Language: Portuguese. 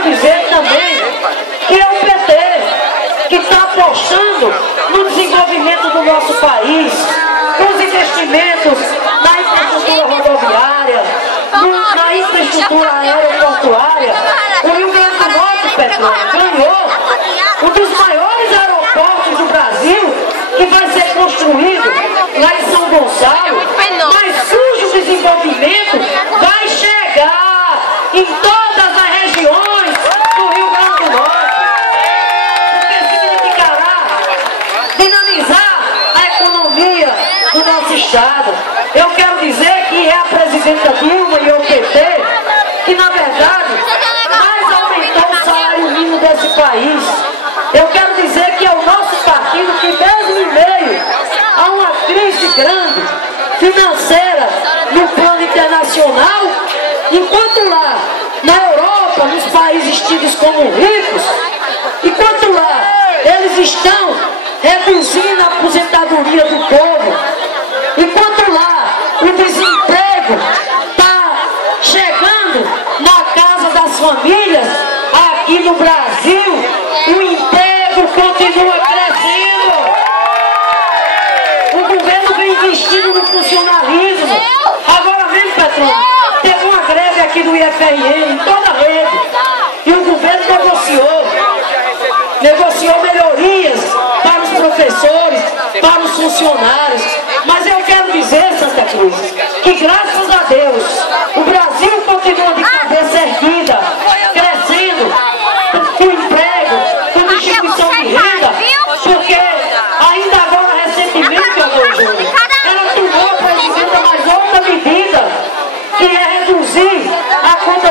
quero dizer também que é o PT que está apostando no desenvolvimento do nosso país, os investimentos na infraestrutura rodoviária, na infraestrutura aeroportuária. O Rio Grande do Norte, Petrônio, ganhou um dos maiores aeroportos do Brasil, que vai ser construído lá em São Gonçalo, mas cujo desenvolvimento vai chegar em todas as regiões do Rio Grande do Norte, porque significará dinamizar a economia do nosso estado. Eu quero dizer que é a presidenta Dilma e o PT que, na verdade, mais aumentou o salário mínimo desse país. Eu quero dizer que é o nosso partido que, mesmo em meio a uma crise grande financeira no plano internacional, enquanto lá na Europa, nos países tidos como ricos, enquanto lá eles estão reduzindo a aposentadoria do povo, enquanto lá o desemprego está chegando na casa das famílias, aqui no Brasil o emprego continua crescendo. O governo vem investindo no funcionalismo. Agora mesmo, Petrônio, teve uma greve aqui do IFRN, em toda a rede, e o governo negociou melhorias para os professores, para os funcionários. Mas eu quero dizer, Santa Cruz, que graças a Deus o Brasil continua de cabeça erguida, crescendo, com emprego, com distribuição de renda, porque ainda agora recentemente, ela tomou, presidenta, mais outra medida, que é reduzir a conta